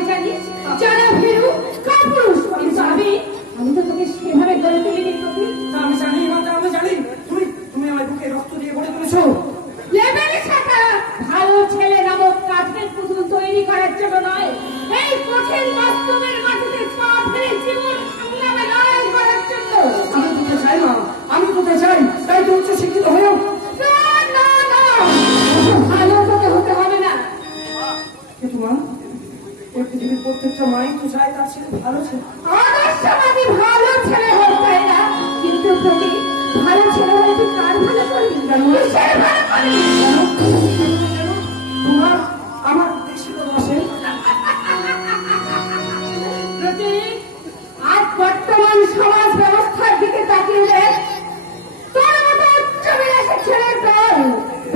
হয় জানিস? যারা ভীরু কাপুরুষ, কিন্তু আমি তো তোকে সেভাবে গড়ে তুলিনি প্রতি। আমি জানি মাতা, আমি জানি তুমি আমার বুকে রক্ত দিয়ে গড়ে তুলেছো। লেবেলে শাখা ভালো ছেলে নামক কাঠের পুতুল তৈরি করার জন্য নয়, এই কঠিন বাস্তবের মাটিতে পা ফেলে জীবন সংগ্রামে লড়াই করার জন্য। আমি তোকে চাই না, আমি তোকে চাই, তাই তো উচ্চ শিক্ষিত হয়েও না না না, ভালো তোকে হতে হবে না। কিন্তু মা, এই পৃথিবীর প্রত্যেকটা মাই তো চায় তার ছেলে ভালো ছেলে। আদর্শবাদী ভালো ছেলে হোক, তাই না? কিন্তু প্রতি ভালো ছেলে হলে তুই কার ভালো করবি? কিসের ভালো করবি? তোমার আমার দেশে তো বসে প্রতি আজ বর্তমান সমাজ ব্যবস্থার দিকে তাকিয়ে তোর মতো উচ্চবিলাসী ছেলের দল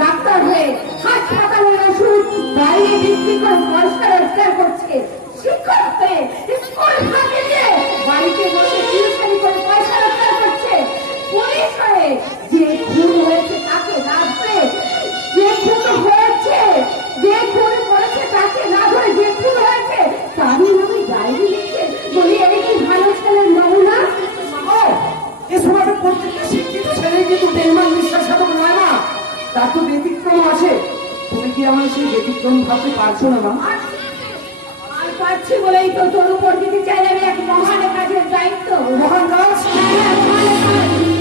ডাক্তার হয়ে হাসপাতালের ওষুধ বাইরে বিক্রি করে পয়সা রোজগার করছে, শিক্ষক হয়ে স্কুল ফাঁকি দিয়ে বাড়িতে বসে টিউশনি করে পয়সা রোজগার করছে, পুলিশ হয়ে যে খুন হয়েছে তাকে না ধরে, যে খুন হয়েছে, যে খুন করেছে তাকে না ধরে, যে খুন হয়েছে তারই নামে ডায়েরি লিখছে। বলি এই কি ভালো ছেলের নমুনা? এ সমাজের প্রত্যেকটা শিক্ষিত ছেলে কিন্তু বেঈমান বিশ্বাসঘাতক নয় মা, তার তো ব্যতিক্রম আছে। তুমি কি আমার সেই ব্যতিক্রম ভাবতে পারছো না মা? আর পাচ্ছি বলেই তো তোর উপর দিতে চাইলাম এক মহান কাজের দায়িত্ব। মহান কাজ?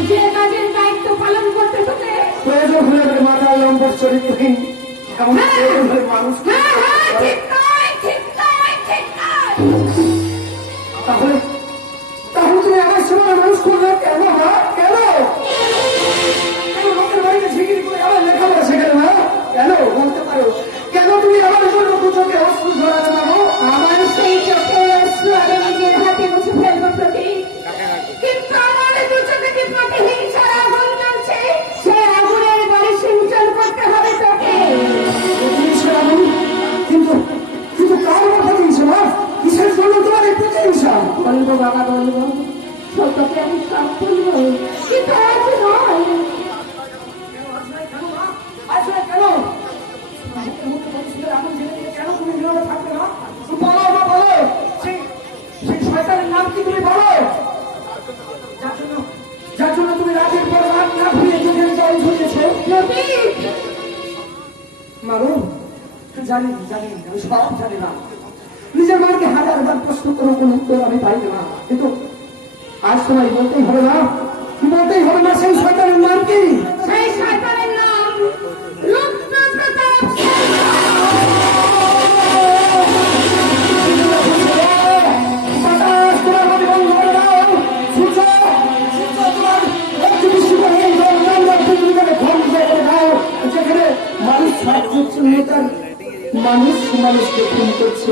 যে কাজের দায়িত্ব পালন করতে তোকে প্রয়োজন হলে মাথায় লম্বর চরিত্রহীন এমন প্রয়োজন হলে মানুষ তাহলে তাহলে তুমি আমার সময় মানুষ করলে কেন মা? কেন লোকের বাড়িতে ঝিকিরি করে আমার লেখাপড়া শেখালে না? কেন বলতে পারো? কেন তুমি আমার জন্য দু চোখে অশ্রু ঝরালে না? আমার সেই চোখে অশ্রু আমি নিজের হাতে মুছে ফেলবো প্রতি, কিন্তু আমার দু চোখে যে প্রতিহিংসার আগুন জ্বলছে সেই আগুনের বলে সিঞ্চন করতে হবে তোকে। কিন্তু কিন্তু কার প্রতিহিংসা মা? কিসের জন্য তোমার এই প্রতিহিংসা? বলবো বাবা, বলবো ছোটকে আমি সব বলবো, কিন্তু আজ নয়। এখন জেনে দিয়ে কেন তুমি নীরবে থাকবে না? বলো মা, বলো সেই শয়তানের নাম কি তুমি বলো, যার জন্য তুমি রাতের পর রাত না ঘুরিয়ে চোখের জল ঝরিয়েছো? মারো, জানি জানি আমি সব জানি না। নিজের মাকে হাজারবার প্রশ্ন করো, কোন উত্তর আমি পাই না, কিন্তু আজ সময় বলতেই হবে না, বলতেই হবে না সেই শয়তানের নাম কি? সেই শয়তানের নাম রুদ্র প্রতাপ। মানুষ মানুষকে খুন করছে।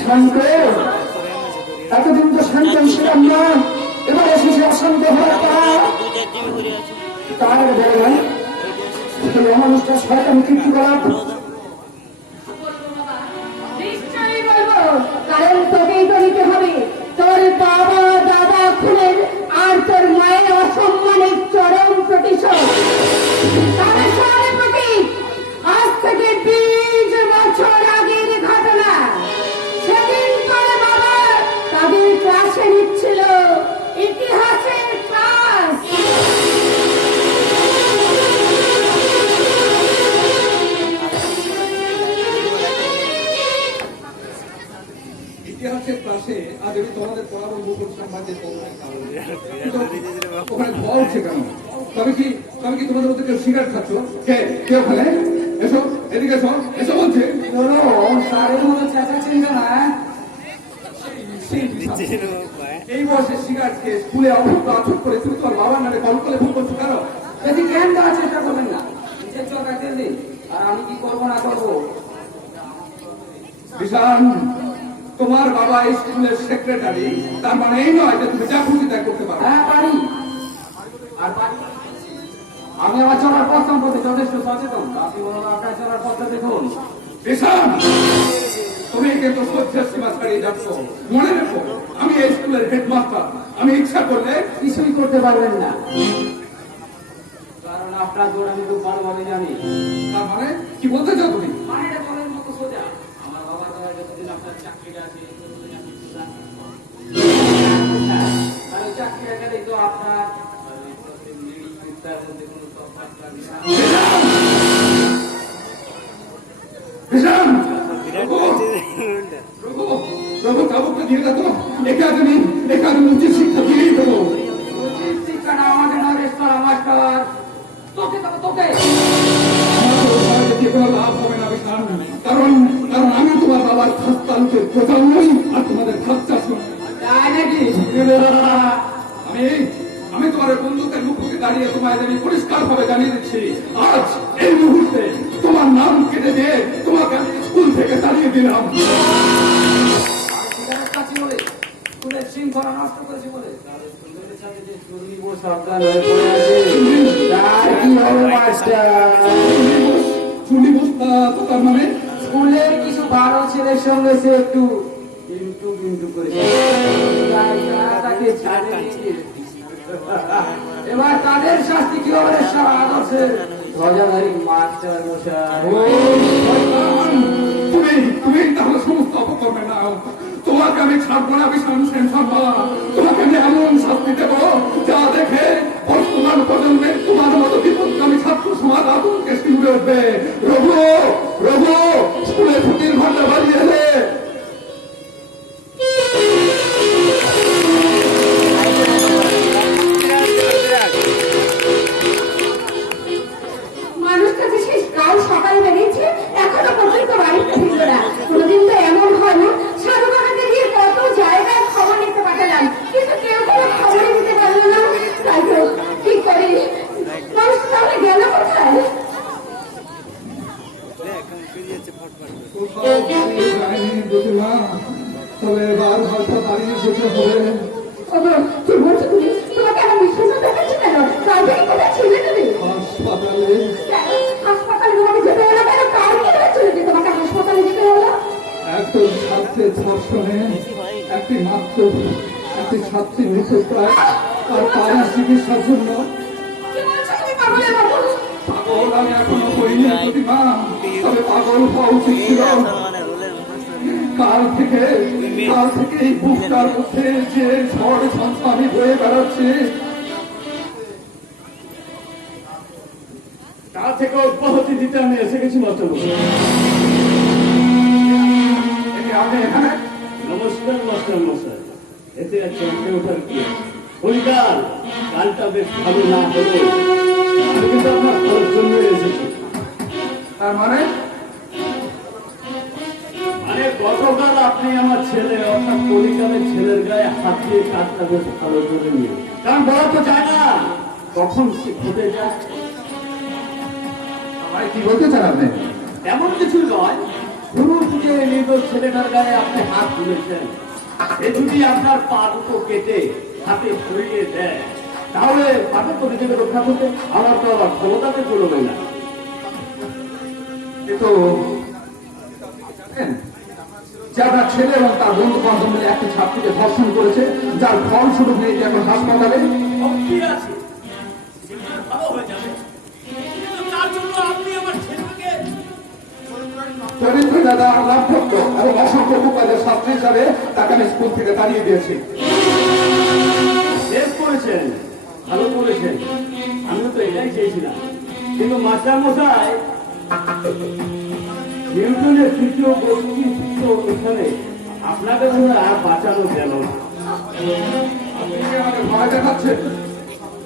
শান্ত, এতদিন তো শান্ত ছিলাম না, এবার এসেছে অশান্ত হওয়ার তার বড় ভাই সেই অমানুষটা শয়তান কীর্তি করা। নিশ্চয়ই বলবো, কারণ তোকেই তো নিতে হবে তোর বাবা দাদা খুনের আর তোর মায়ের অসম্মানের চরম প্রতিশোধ। তাদের সামনে প্রতি আজ থেকে 20 বছর আগের ঘটনা। সেদিন তোর বাবা তাদের ক্লাসে নিচ্ছিল ইতিহাসের ক্লাস। ইতিহাসের ক্লাসে আজ আমি তোমাদের পড়াবো মুঘল সাম্রাজ্যের ওখানে ধোয়া উঠছে কেন? তবে কি তোমাদের মধ্যে কেউ সিগারেট খাচ্ছ? কে ওখানে? এসো, এদিকে এসো, এসো বলছে। এই বয়সে সিগারেট খেয়ে স্কুলে অভুক্ত আচুক করে তুমি তোমার বাবার নামে কল করে ভুল করছো কেন? যদি জ্ঞান দেওয়ার চেষ্টা করবেন না, নিজের চোখ একদিন দিন, আর আমি কি করবো না করবো। বিশাল, তোমার বাবা স্কুলের সেক্রেটারি, তার মানে এই নয় যে তুমি যা খুশি তাই করতে পারো। হ্যাঁ পারি, আর পারি। আমি আমার চলার পথ সম্পর্কে যথেষ্ট সচেতন। আপনি বলুন আপনার চলার পথটা দেখুন। বিশাল, তুমি কিন্তু সত্যের সীমা ছাড়িয়ে যাচ্ছ। মনে রেখো, আমি এই স্কুলের হেডমাস্টার। আমি ইচ্ছা করলে কিছুই করতে পারবেন না, কারণ আপনার জোর আমি খুব ভালোভাবে জানি। তার মানে কি বলতে চাও তুমি? মানে এটা বলার মতো সোজা। দিয়ে তো একাডেমি উচিত শিক্ষা দিয়েই দেবো। উচিত শিক্ষাটা আমাকে না রেস্তোরাঁ মাস্টার, তোকে দেবো তোকে। কোনো লাভ হবে না বিশাল, কারণ আমি তোমার বাবার খাস্তালুকের প্রচার নই, আর তোমাদের খাচ্চা শুনে তাই নাকি? আমি তোমার বন্ধুদের মুখে দাঁড়িয়ে তোমায় আমি পরিষ্কার ভাবে জানিয়ে দিচ্ছি, আজ এই মুহূর্তে তোমার নাম কেটে দিয়ে তোমাকে আমি স্কুল থেকে তাড়িয়ে দিলাম। বলে স্কুলের শৃঙ্খলা নষ্ট করেছি বলে চুলি বস্তা তো তার মানে স্কুলের কিছু ভালো ছেলের সঙ্গে সে একটু কিন্তু করেছে, তাকে ছাড়িয়ে দিয়েছে। এবার তাদের শাস্তি কি হবে? আদর্শে ধ্বজাধারী মাস্টার মশাই। তুমি তাহলে সমস্ত অপকর্মে নাও, তোমাকে আমি ছাড়বো না বিশাল সেন শর্মা। তোমাকে আমি এমন শাস্তি দেবো যা দেখে বর্তমান প্রজন্মে তোমার মতো বিপদগামী ছাত্র সমাজ আতঙ্কে শিউরে উঠবে। রঘু স্কুলে ছুটির ঘন্টা বাজিয়ে এলে। মানুষটা যে শেষ কাল সকালে বেরিয়েছে, এখনো পর্যন্ত বাড়িতে ফিরল না। কোনোদিন তো এমন হয় না, সাধুবাবাকে দিয়ে কত জায়গায় খবর নিতে পাঠালাম, কিন্তু কেউ কোনো খবরই দিতে পারলো না। তাই তো কি করি, মানুষ তাহলে গেল কোথায়? কোথাও দাঁড়িয়ে যায়নি প্রতিমা, তবে এবার হয়তো দাঁড়িয়ে যেতে হবে। কি বলছো তুমি? তোমাকে আমার বিশ্বাস দেখাচ্ছি কেন? কাজে কোথায় ছিলে তুমি? হাসপাতালে। হাসপাতালে তোমাকে যেতে হলো কেন? কার কি হয়েছিল যে তোমাকে হাসপাতালে যেতে হলো? একজন ছাত্রের ধর্ষণে একটি ছাত্রী মৃতপ্রায়, আর তারই চিকিৎসার জন্য। কি বলছো তুমি পাগলের মতো? পাগল আমি এখনো হইনি প্রতিমা, তবে পাগল হওয়া উচিত ছিল। কাল থেকে এই বুকটার মধ্যে যে ঝড় ঝঞ্ঝা আমি বয়ে বেড়াচ্ছি, কাল থেকে অব্যাহতি দিতে আমি এসে গেছি মাস্টার মশাই। আপনি এখানে? নমস্কার মাস্টার মশাই, এতে আর চমকে ওঠার কি? হরিকাল কালটা বেশ ভালো না হলো, আমি কিন্তু আপনার খরচ জন্য এসেছি। তার মানে গতকাল আপনি আমার ছেলে অর্থাৎ কলিকালের ছেলের গায়ে হাত দিয়ে কাজটা বেশ ভালো করে নিয়ে, কারণ বলা তো যায় না কখন কি ঘটে যায়। ভাই কি বলতে চান আপনি? এমন কিছু নয়, শুরু থেকে নির্দোষ ছেলেটার গায়ে আপনি হাত তুলেছেন, এ যদি আপনার পা দুটো কেটে হাতে ধরিয়ে দেয় তাহলে তাকে তো নিজেকে রক্ষা করতে আমার তো আবার ক্ষমতাতে চলবে না। কিন্তু যে আপনার ছেলে এবং তার বন্ধু বান্ধব মিলে একটি ছাত্রীকে ধর্ষণ করেছে, যার ফলস্বরূপ মেয়েটি এখন হাসপাতালে। ঠিক আছে, ভালো হয়ে যাবে, কিন্তু তার জন্য আপনি আমার ছেলেকে চরিত্র দাদা লাভভক্ত এবং অসংখ্য উপায়ের ছাত্র হিসাবে তাকে আমি স্কুল থেকে তাড়িয়ে দিয়েছি। শেষ করেছেন, ভালো করেছেন, আমিও তো এটাই চেয়েছিলাম। কিন্তু মাস্টার মশাই, নিউটনের তৃতীয় গতি সূত্র এখানে আপনাকে মনে আর বাঁচানো গেল না। আপনি কি আমাকে ভয় দেখাচ্ছেন?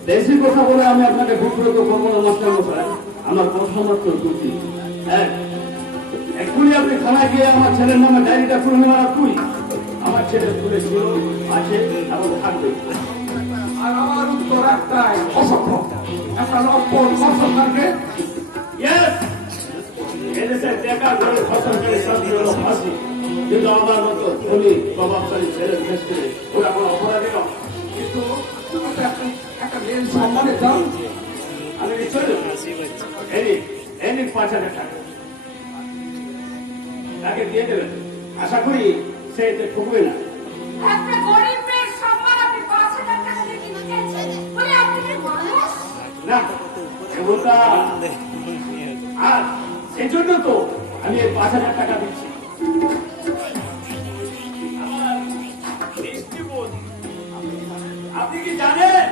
বেশি কথা বলে আমি আপনাকে বিব্রত করবো না মাস্টার মশাই, আমার কথা মাত্র দুটি। এক্ষুনি আপনি থানায় গিয়ে আমার ছেলের নামে ডায়েরিটা করে নেওয়ার তুই আমার ছেলে স্কুলে ছিল, আছে এবং থাকবে। আর আমার উত্তর একটাই, অসভ্য একটা লম্পট সরকারকে। Yes! এদেশের টেকা ধরে ফসলকারী শাস্তি হলো ফাঁসি, কিন্তু আমার মতো ধনী প্রভাবশালী ছেলের ক্ষেত্রে ওরা কোনো অপরাধী নয়। কিন্তু একটা মেয়ের সম্মানের দাম আমি নিশ্চয় এনি 5,000 টাকা তাকে দিয়ে দেবেন, আশা করি সে এতে ঠকবে না। একটা গরিব মেয়ের সম্মান আপনি 5,000 টাকা দিয়ে কিনতে চাইছেন? বলে আপনি কি মানুষ? না, এমনটা আর সেই জন্য তো আমি এই 5,000 টাকা দিচ্ছি। আপনি কি জানেন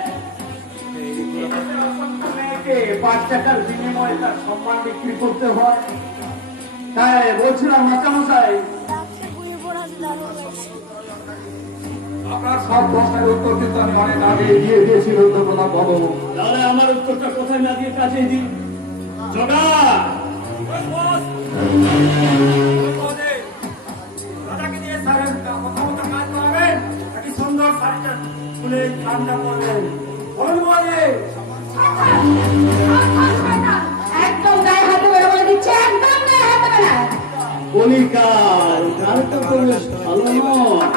মেয়েকে 5 টাকার বিনিময়ে তার সম্মান বিক্রি করতে হয়? তাই বলছিলাম মাস্টারমশাই, আপনার সব প্রশ্নের উত্তর কিন্তু আমি অনেক আগে দিয়ে দিয়েছি রুদ্রপ্রতাপ বাবু। তাহলে আমার উত্তরটা কোথায় না দিয়ে কাছে দিই। জগা দাদাকে দিয়ে স্যারের কথা মতো কাজ করাবেন, একটি সুন্দর শাড়িটা খুলে ঠান্ডা করবেন। বলুন বলে একদম গায়ে হাতে বেরো বলে দিচ্ছে, একদম গায়ে হাতে বেরো। কলিকার গানটা তো বেশ ভালো নয়।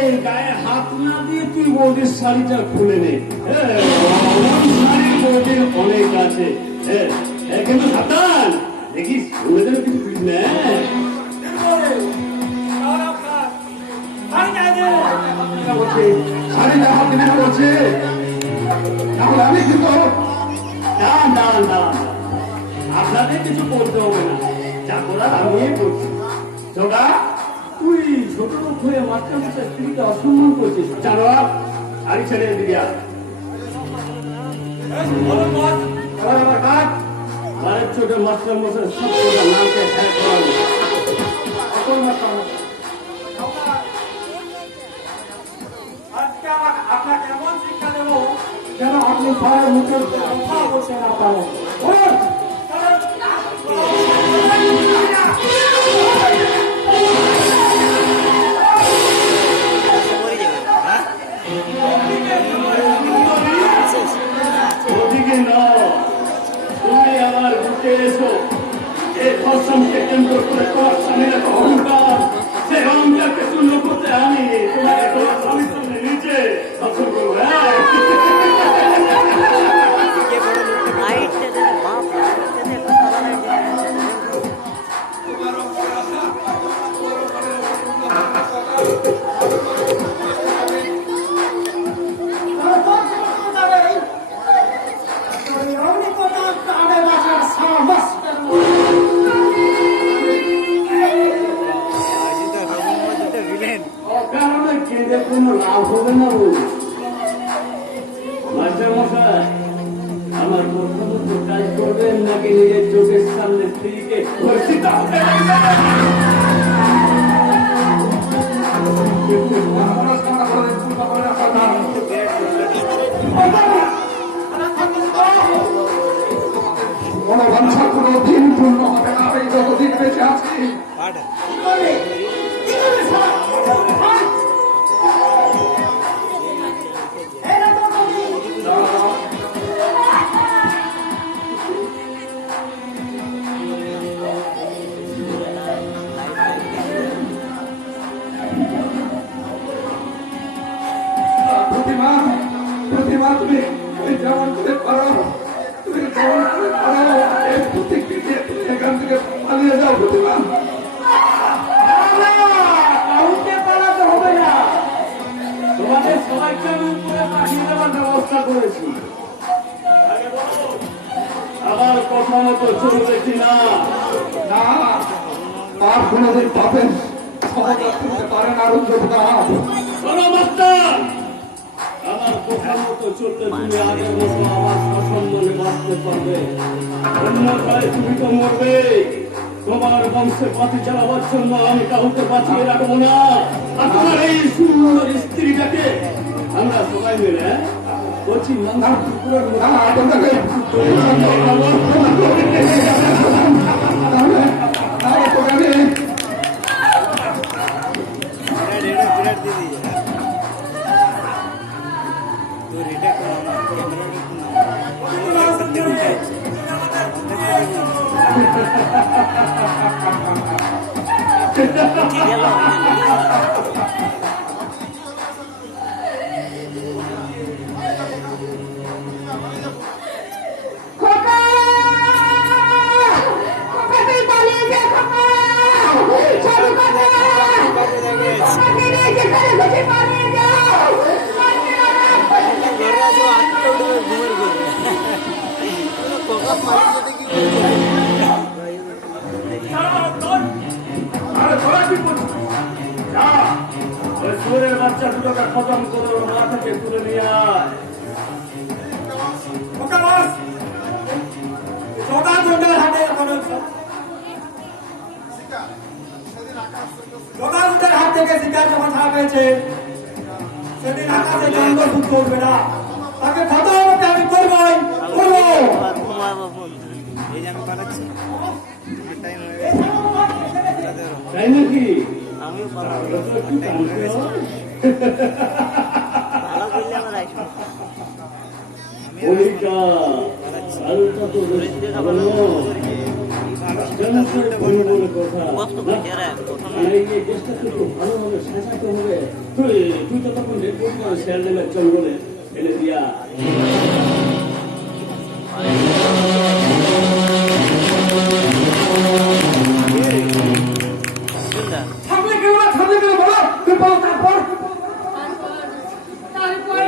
এই গায়ে হাত না দিয়ে তুই বৌদির শাড়িটা খুলে নে। আমার শাড়ির বৌদির অনেক আছে। কিন্তু সাবধান, দেখিস খুলে দেবে কিছু তুই না। বলছি শাড়িটা হাত দিনে বলছে, তাহলে আমি কিন্তু না আপনাদের কিছু করতে হবে না, যা করার আমি করছি। জগা তুই ছোট লোক হয়ে মাস্টার মশাই স্ত্রীকে অসম্মান করছিস। জানো শাড়ি ছেড়ে দিবি। বলুন বস, এবার আমার কাজ বারের চোটে মাস্টার মশাই সব কথা নামকে হ্যাঁ করাবো। আজকে আপনাকে এমন শিক্ষা দেবো যেন আপনি ঘরের মুখের কথা বলতে না পারেন। বলুন। ওদিকে নাও, তুমি আমার বুকে এসো। এই ধর্ষণকে কেন্দ্র করে তোমার স্বামীর এত অহংকার, সেই অহংকারকে শূন্য করতে আমি তোমাকে তোমার স্বামীর সামনে নিচে ধর্ষণ করবো। অকারণে কেঁদে কোনো লাভ হবে না। মাস্টার মশাই আমার কথা মতো কাজ করবেন নাকি নিজের চোখের সামনে স্ত্রীকে ধর্ষিত হবে? মনোবাঞ্ছা কোনো দিন পূর্ণ হবে না, আমি যতদিন বেঁচে আছি। প্রতিমা তুমি যেমন করে পারো, তুমি যেমন করে পারো এই প্রতীকটি দিয়ে তুমি এখান থেকে পালিয়ে যাও প্রতিমা। কাউকে পালাতে হবে না, তোমাদের সবাইকে আমি উপরে পাঠিয়ে দেওয়ার ব্যবস্থা করেছি। আমার কথা মতো চলবে কিনা? না, তার কোনোদিন পাবেন ক্ষমতা করতে পারে না রুদ্রপ্রতাপ। শোনো মাস্টার, আমার কথা মতো চলতে তুমি আগের মতো আমার সসম্মানে বাঁচতে পারবে, অন্যথায় তুমি তো মরবে। তোমার বংশে পাতি চালাবার জন্য আমি কাউকে বাঁচিয়ে রাখবো না। আর তোমার এই সুন্দর স্ত্রীটাকে আমরা সবাই মিলে বলছি মাংস কুকুরের মতো না, তোমাকে খোকা! খোকা, তুই পালিয়ে যা, খোকা! সরু খোকা! খোকাকে নিয়ে যেখানে খুশি পালিয়ে যাও! আরে তোরা কি করছিস? যা, ওই শুয়োরের বাচ্চা দুটোকে খতম করে ওর মা থেকে তুলে নিয়ে আয়। ওকে বস, জগার হাতে জগার হাতে থেকে শিকার যখন ছাড়া পেয়েছে সেদিন আকাশে চন্দ্র সূর্য উঠবে না, তাকে কত আমি করবই করবো। এই যে আমি পাঠাচ্ছি টাইম হয়ে গেছে তাই নাকি? আমিও পাঠাবো একটু টানতে হয়। ভালো করলে আমার আসবো ওইটা আলুটা তো বেশ ভালো। জানিস তো বড় বড় কথা। কষ্ট করছে রে প্রথমে আর এই দেশটা একটু ভালোভাবে সাজাতে হবে। তুই তো তখন রেকর্ড করে শেয়ার দিলে চল বলে এনে দিয়া। সুন্দর থামলে কেন না, থামলে কেন বলো, তুই বলো তারপর। তারপরে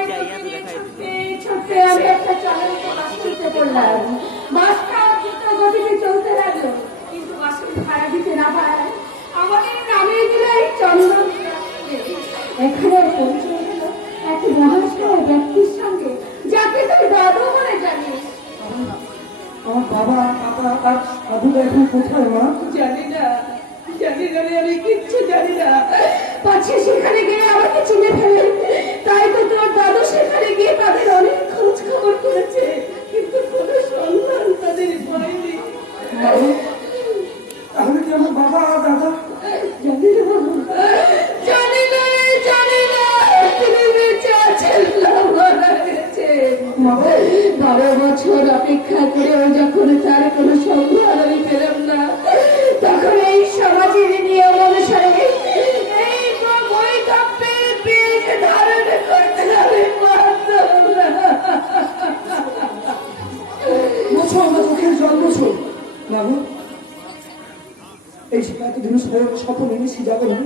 ছুটতে আমি একটা চালকে বাস করতে পড়লাম। বাসটা দ্রুত গতিতে চলতে লাগলো, কিন্তু বাসের ভাড়া দিতে না পারায় আমাদের নামিয়ে দিল এই চন্দন। এখানে পৌঁছে গেল এক রহস্যময় ব্যক্তির সঙ্গে, যাকে তুই দাদু বলে জানিস। আমার বাবা কাকা আর সাধুটা এখন কোথায় মা? জানি না, জানি না রে, আমি কিচ্ছু জানি না। পাছে সেখানে গিয়ে আমাকে চিনে ফেলে, তাই তো তোর দাদু সেখানে গিয়ে তাদের অনেক খোঁজ খবর করেছে, কিন্তু কোনো সন্ধান তাদের পায়নি। তাহলে কি আমার বাবা আর দাদা? জানি না বাবু, জানি না রে, জানি না। তিনি বেঁচে আছেন না মারা গেছেন। 12 বছর অপেক্ষা করে যখন তার কোনো সন্ধান আমি পেলাম না, তখন এই সমাজের নিয়ম অনুসারে এই বৈধব্যের বীজ ধারণ করতে হবে। মুছো আমার চোখের জল মুছো। বাবু, এই শিকারকে দিন স্বপ্ন এনেছি যাবো না।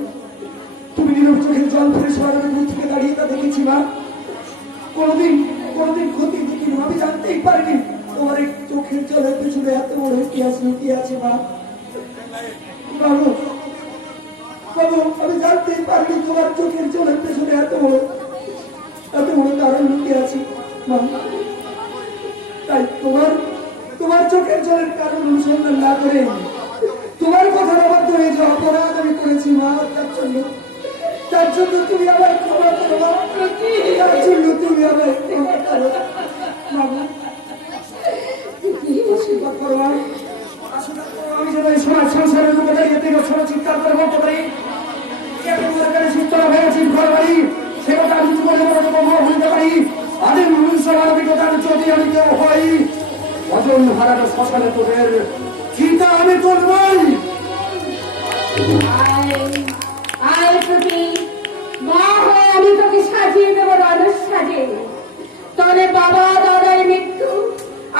তুমি নীরব চোখের জল ফেলে সবার দূর থেকে দাঁড়িয়ে তা দেখেছি মা। কোনোদিন ক্ষতি দেখিনি, আমি জানতেই পারিনি তোমার এই চোখের জলের পেছনে এত বড় ইতিহাস লুকিয়ে আছে মা। বাবু, বাবু, আমি জানতেই পারিনি তোমার চোখের জলের পেছনে এত বড় কারণ লুকিয়ে আছে মা। তাই তোমার চোখের জলের কারণ অনুসন্ধান না করে তোমার কথা অবাধ্য হয়ে যে অপরাধ আমি করেছি মা, তার জন্য তুমি আমার ক্ষমা করো মা। তার জন্য তুমি আমার ক্ষমা করো বাবু। আশীর্বাদ করো মা। আশীর্বাদ করো, আমি যেন এই সমাজ সংসারের রূপে দাঁড়িয়ে থেকে ছোট চিৎকার করে বলতে পারি, শীতলা ভেঙেছি ঘর বাড়ি, সে কথা আমি জীবনে বলতে পারি। আদিম মনুষ্যের অভিজ্ঞতার যদি আমি কেউ হই, ওজন হারানো শ্মশানে তোদের চিন্তা আমি করবই। আয় প্রতি মা হয়ে আমি তোকে সাজিয়ে দেবো রণস সাজে। তবে বাবা দাদার মৃত্যু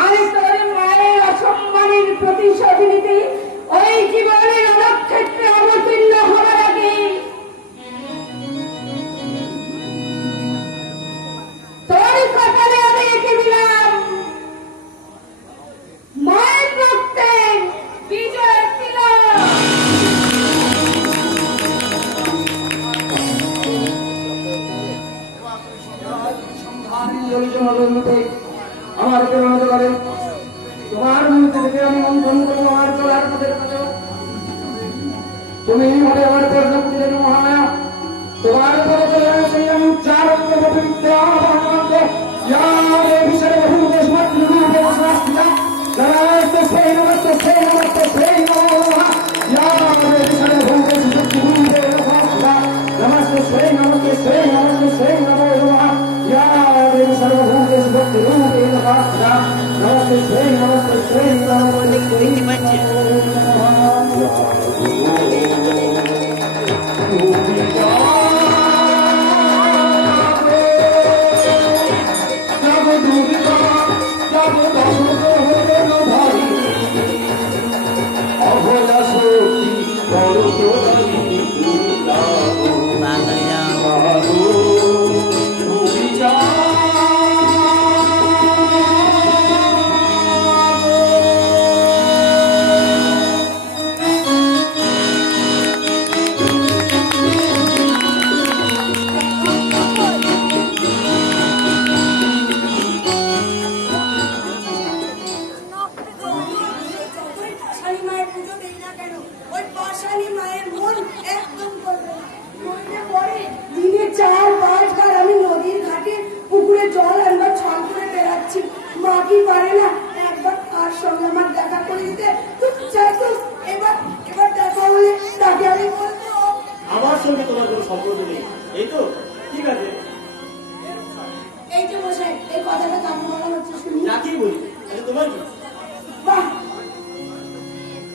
আর তোর মায়ের অসম্মানের প্রতিশোধ নিতে ওই জীবনের রণক্ষেত্রে অবতীর্ণ হওয়ার আগে তোর কপালে আমি এঁকে দিলাম মায়ের রক্তে বিজয় তিলক। আমার প্রেরণা করে তোমার মধ্যে থেকে আমি মন্থন করবো আমার চলার পথের পথে। তুমি হবে আমার প্রশ্ন মহামায়া, তোমার পথে চলে আসে আমি উচ্চারণ করবো বিদ্যা বিষয়ে বহু দেশ মাতৃ নমস্তে সেই নমস্তে সেই নমস্তে সেই নমস্তে সেই নমস্তে সেই নমস্তে সেই নমো সর্বভূতেষু ভক্তি রূপেণ ভাসনা নমস্তে সেই নমস্তে সেই নমস্তে পাশানি মায়ের পুজো দিই না কেন, ওই পাশানি মায়ের মন একদম করবে না। মা কি পারে না একবার তার সঙ্গে আমার দেখা করে দিতে? তুই চাই তো এবার এবার দেখা হলে তাকে আমি বলবো। আমার সঙ্গে তোমার কোনো সম্পর্ক নেই, এই তো? ঠিক আছে, এই যে মশাই, এই কথাটা কেমন মনে হচ্ছে শুনি? যাকেই বলি, আচ্ছা তোমার কি? বাহ,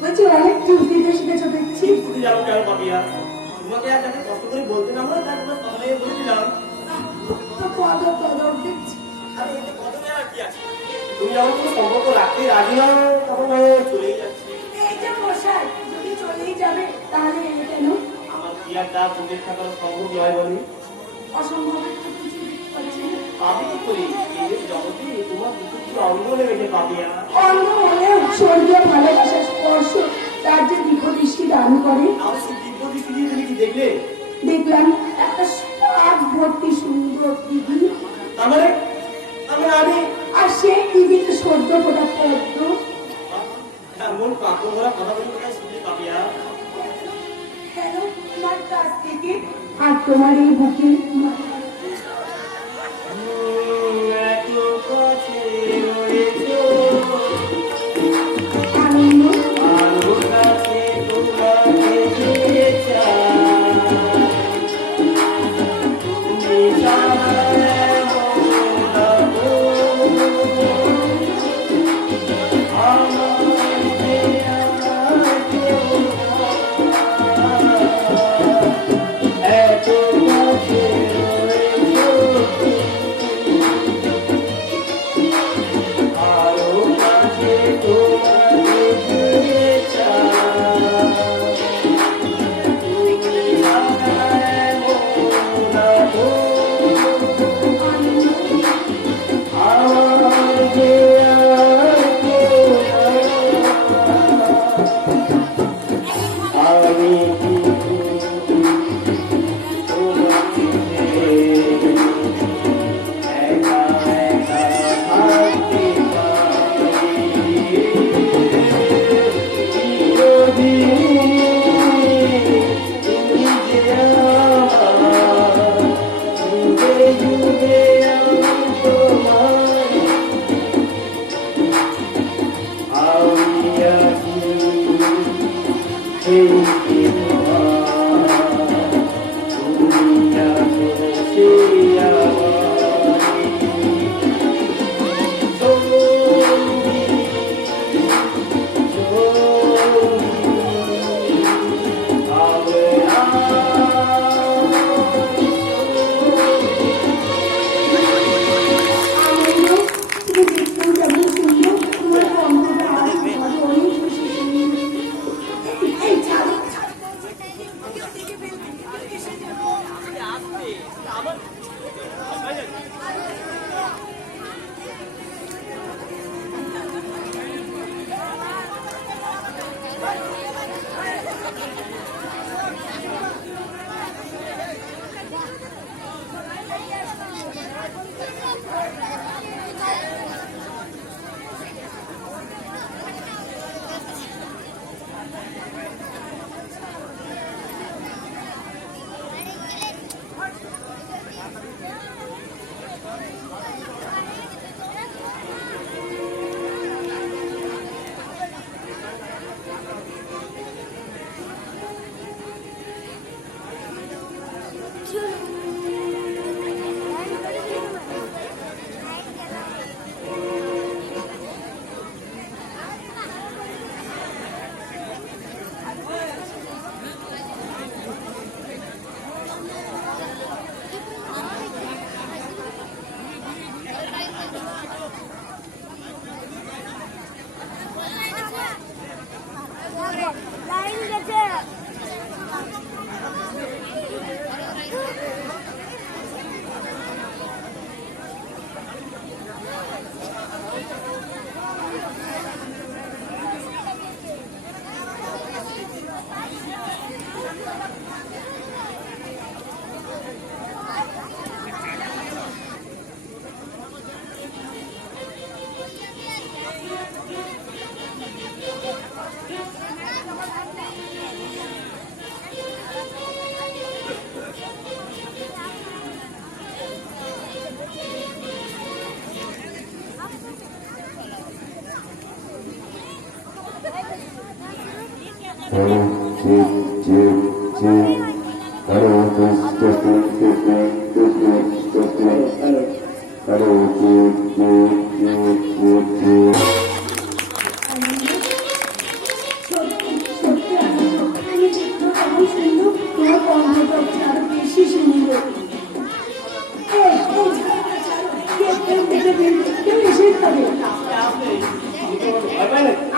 বলছি অনেক টিপস দিতে শিখেছো দেখছি। তুমি যাবো কেন পাপিয়া? তোমাকে আর যাতে কষ্ট করে বলতে না হয় তাই তোমার কথা নিয়ে বলে দিলাম। তো কত কদর দেখছি। আর এতে কত নেওয়ার কি আছে? তুমি যখন কোনো সম্পর্ক রাখতে রাজি হও তখন আমি চলেই যাচ্ছি। এই যে মশাই, যদি চলেই যাবে তাহলে এ কেন? আমার কি আর তা প্রতীক্ষা করা সম্ভব নয় বলি। অসম্ভবের তো কিছু করছে না। আমি কি করি এই জগতে তোমার দুটি অঙ্গ লেগেছে পাপিয়া। অন্য হলেও স্বর্গীয় ভালোবাসার স্পর্শ তার যে দীর্ঘদৃষ্টি দান করে। আমার সেই দিব্য দৃষ্টি দিয়ে তুমি কি দেখলে? দেখলাম একটা স্পার্ক ভর্তি সুন্দর দিদি, তার মানে আমি আর সেই দিদিতে সদ্য ফোটা পদ্ম। এমন পাত্র ভরা কথা বলি কোথায় শুনলি পাপিয়া? হ্যালো, তোমার কাছ থেকে আর তোমার এই বুকে এত কাছে রয়েছো, আনন্দ আরো কাছে তোমাকে যেতে চাই। তুমি ছাড়া বলো, আমার যে আর কেউ নাই। এত কাছে রয়েছো, আরো কাছে তোমাকে যেতে চাই। তুমি ছাড়া এমন আমার যে আর কেউ নাই। আমি কি তোমাকে একা একা থাকতে পারি? তুমি যে আমার যুগে যুগে আমি তোমার। আমি আছি সেই যে তোমার, তুমি আছো সেই আমার। সঙ্গী, সঙ্গী, আনন্দ, তুমি দেখতেও যেমন সুন্দর, তোমার কণ্ঠটা আরো ভালো, অনেক বেশি সুন্দর। এই ছাড়ো, সত্যি সত্যি আনন্দ। আমি চিত্র কেমন সুন্দর, তোমার কণ্ঠটা হচ্ছে আরো বেশি সুন্দর। এই, এই ছাড়ো, ছাড়ো। কেউ এসে যাবে।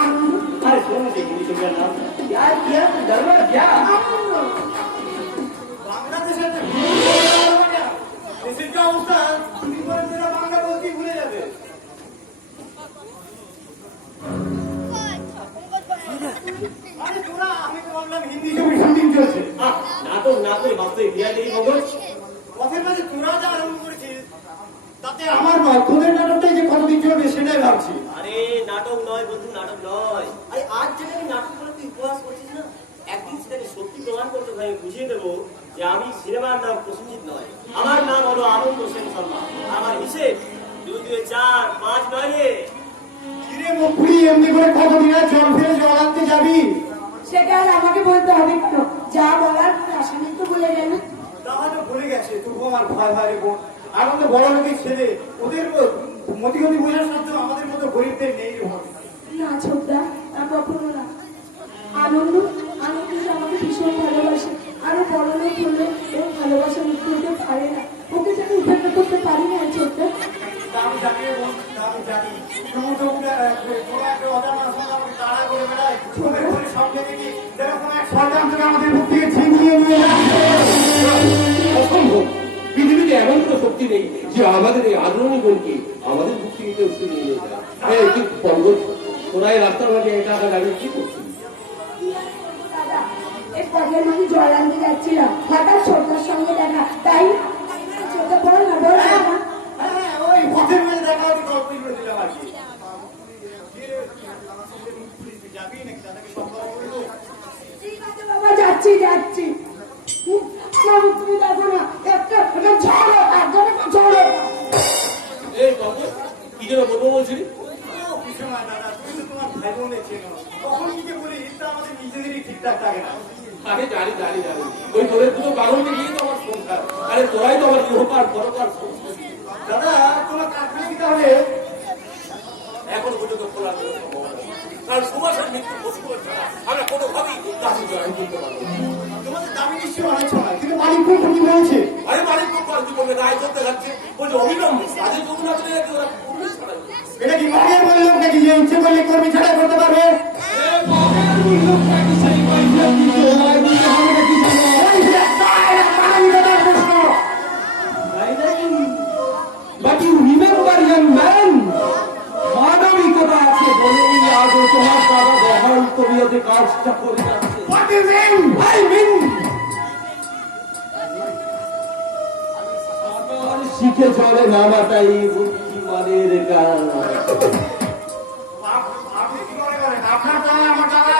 আনন্দ, अरे सुनो देखिए तुम्हारा नाम क्या किया डरवा क्या আনন্দ। বাংলাদেশের দেশের যা অবস্থা তুমি করে তোরা বাংলা বলতেই ভুলে যাবে। আরে তোরা আমি তো ভাবলাম হিন্দি ছবি শুটিং চলছে। नाटक ना कोई बात तो इंडिया नहीं मगर পথের মাঝে তোরা যা আরম্ভ করেছিস তাতে আমার নয়, তোদের নাটকটাই যে কতদিন চলবে সেটাই ভাবছি। আরে নাটক নয় বন্ধু নাটক নয় আরে আজ যেটা আমি নাটক করে তুই উপহাস করছিস না একদিন সেটাকে সত্যি প্রমাণ করতে ভাই বুঝিয়ে দেবো যে আমি সিনেমার নাম প্রসেনজিৎ নয় আমার নাম হলো আনন্দ সেন শর্মা আমার হিসেব 2 2 4 5 নয় রে কিরে মুখ পুড়িয়ে এমনি করে কতদিন আর জল ফেলে জল আনতে যাবি? সেটা আর আমাকে বলতে হবে কেন? যা বলার রাসায়নিক তো বলে গেল। তাহলে ভুলে গেছে তবু আমার ভয় ভয় রে বোন। আনন্দ বড় লোকের ছেলে, ওদের মতিগতি বোঝার সাথে আমাদের মতো গরিবদের নেই রে বোন। না ছোটদা, তা কখনো না। আনন্দ আনন্দ যে আমাকে ভীষণ ভালোবাসে। আরো বড় লোক হলে ওর ভালোবাসা মুক্ত হতে পারে না। ওকে যেন উপেক্ষা করতে পারি না ছোটদা। তা আমি জানি রে বোন, তা আমি জানি। তুমি তো তোরা একটা অজানা সন্তান আমাকে তাড়া করে বেড়ায়। তোদের ঘরে সব দেখি যেরকম এক সন্তান তোকে আমাদের মুখ থেকে ছিনিয়ে নিয়ে যাচ্ছে। অসম্ভব। পৃথিবীতে এমন কোনো শক্তি নেই যে আমাদের এই আদরণী বোনকে আমাদের বুক থেকে কেউ ছিনিয়ে নিয়ে যায়। কি পর্বত তোরা এই রাস্তার মাঝে এটা দাঁড়িয়ে কি করছিস? দাদা, এই পথের মাঝে জল আনতে যাচ্ছিলাম, হঠাৎ ছোটদার সঙ্গে দেখা। তাই ছোটদা বল না, বল না। হ্যাঁ, ওই পথের মাঝে দেখা হচ্ছে গল্পই করে দিলাম আর কি। যাবি নাকি দাদাকে সব কথা বলবো? ঠিক আছে বাবা, যাচ্ছি যাচ্ছি। বাবু, তুমি দেখো না, একটা ঝড়, তার জন্য একটা ঝড়। এই বাবু কি যেন বলবো বলছিলি ও পিছনে দাদা, তুমি তো তোমার ভাই বোনের চেনো। কখন কি যে বলি তা আমাদের নিজেদেরই ঠিকঠাক থাকে না। আরে জানি জানি জানি ওই তোদের দুটো কারণে গিয়ে তো আমার সংসার। আরে তোরাই তো আমার ইহকার পরকার সংসার। দাদা তোমার কাছে দিতে হবে। এখন পর্যন্ত খোলা নেই। কারণ সুভাষের মৃত্যু পশুর ছাড়া আমরা কোনোভাবেই কাছে জয়েন করতে পারবো না। তোমাদের দাবি নিশ্চয়ই অনেক সময়, কিন্তু মালিক পক্ষ কি বলছে? আরে বাড়ির পক্ষ আর কি করবে রায় করতে যাচ্ছে বলছে অবিলম্বে তাদের যমুনা করে যাচ্ছে ওরা পুলিশ ছাড়া এটা কি মালিক বললো নাকি যে ইচ্ছে করলে কর্মী ছাড়াই করতে পারবে? But you remember, young man, মানবিকতা আছে বলেই আজ তোমার দাদা বহাল তবিয়তে কাজটা করে যাচ্ছে। What do you mean? I mean, সাঁতার শিখে চলে নামাটাই বুদ্ধিমানের কাজ। আপনি কি মনে করেন আপনার দ্বারা আমার দ্বারা?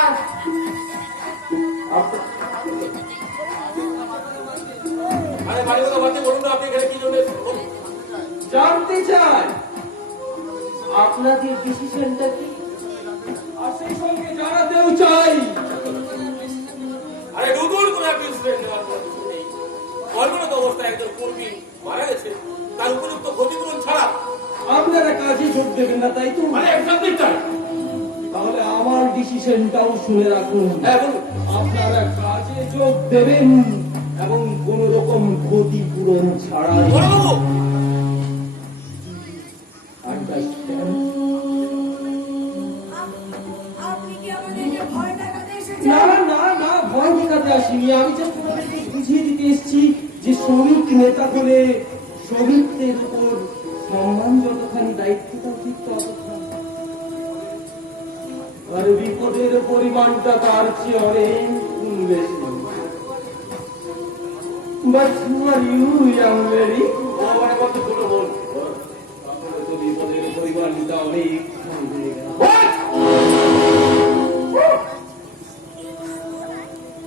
আরে বাড়ি কথা বাড়তে বলুন না আপনি এখানে কি জন্য এসেছেন? জানতে চাই আপনাদের ডিসিশনটা কি, আর সেই সঙ্গে জানাতেও চাই আরে নতুন করে একটা ইনসিডেন্ট নেওয়ার কোনো কিছু নেই। কল্পনাত অবস্থায় একজন কর্মী মারা গেছে, তার উপযুক্ত ক্ষতিপূরণ ছাড়া আপনারা কাজে যোগ দেবেন না, তাই তো? মানে একদম চাই। তাহলে আমার ডিসিশনটাও শুনে রাখুন। হ্যাঁ বলুন। আপনারা কাজে যোগ দেবেন এবং কোন রকম ক্ষতিপূরণ ছাড়াই। বড়বাবু আপনি কি আমাদেরকে ভয় দেখাতে এসেছেন? না না না, ভয় দেখাতে আসিনি। আমি just তোমাদেরকে বুঝিয়ে দিতে এসেছি যে শ্রমিক নেতা হলে শ্রমিকদের উপর সম্মান যতখানি, দায়িত্বটাও ঠিক ততখানি। আর বিপদের পরিমাণটা তার চেয়ে অনেক গুণ বেশি। But who are you, young lady? ও মানে কত ছোট বোন আপনাদের তো বিপদের পরিমাণটা অনেক কম হয়ে গেল।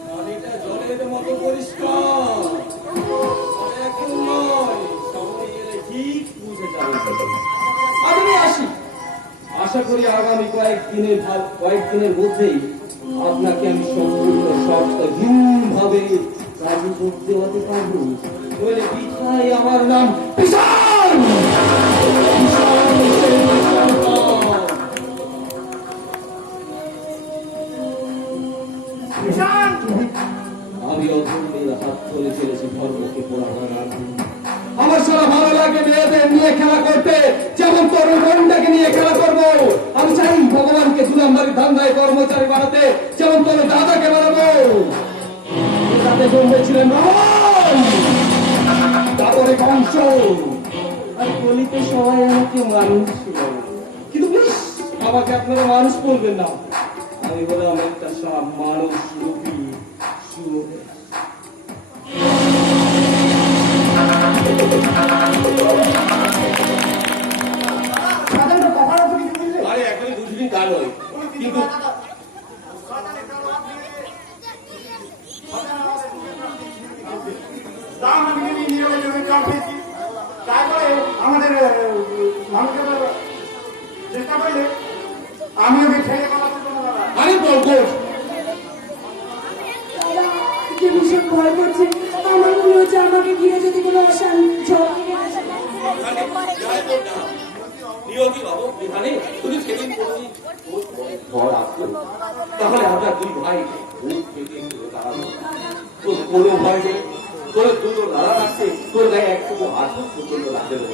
পানিটা জলের মতো পরিষ্কার, তবে এখন নয়, সময় এলে ঠিক বুঝে যাবে। আজ আমি আসি। আশা করি আগামী কয়েকদিনের মধ্যেই আপনি আপনাকে আমি সম্পূর্ণ শর্তহীনভাবে রাজি করতে হতে পারবো। বলে পিঠাই আমার নাম বিশাল। বিশাল হোসেন সরকার। আমি অধর্মের হাত ধরে চলেছি ধর্মকে পোড়াবার। আমার সারা ভালো লাগে মেয়েদের নিয়ে খেলা করতে, যেমন তরুণ তরুণটাকে নিয়ে খেলা করবো। আমি চাই ভগবানকে দুলাম্বারি ধান্দায় কর্মচারী বানাতে, যেমন তোর দাদাকে বানাবো। তাতে জন্মেছিলেন রাবণ, তারপরে কংস, আর গলিতে সবাই আমাকে মানুষ ছিল। কিন্তু বেশ, আমাকে আপনারা মানুষ বলবেন না, আমি বললাম একটা সব মানুষ রূপী শুয়োর। সাধারণত কখনো তো কিছু বুঝলে আরে এখনই দুদিন গান হয়, কিন্তু তারপরে আমাদের মানুষের চেষ্টা করলে আমি ওকে ছেড়ে কথা বলবো না দাদা। আরে বলবো দাদা, যে ভীষণ ভয় করছে, আমার মনে হচ্ছে আমাকে ঘিরে যদি কোনো অশান ঝড় লেগে আসে। নিয়তি বাবু বিধানে তুমি সেদিন ঘর আসলো, তাহলে আমরা দুই ভাই ভূত থেকে ঘুরে দাঁড়াবো। তোর কোনো ভয় নেই, তোর দুটো দাঁড়া রাখছে, তোর গায়ে একটুকু আসো সুন্দর লাগবে না।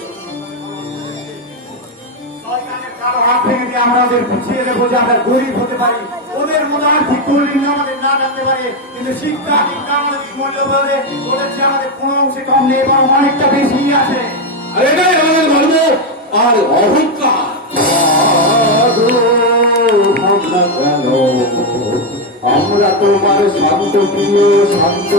কারো হাত ভেঙে দিয়ে আমরা ওদের বুঝিয়ে দেবো যে আমরা গরিব হতে পারি, ওদের মতো আর্থিক দলিল আমাদের না রাখতে পারে, কিন্তু শিক্ষা দীক্ষা আমাদের মূল্যবোধে ওদের চেয়ে আমাদের কোনো অংশে কম নেই, এবং অনেকটা বেশি আছে। আর এটাই আমাদের ধর্ম আর অহংকার। আমরা তোমার শান্ত প্রিয় শান্ত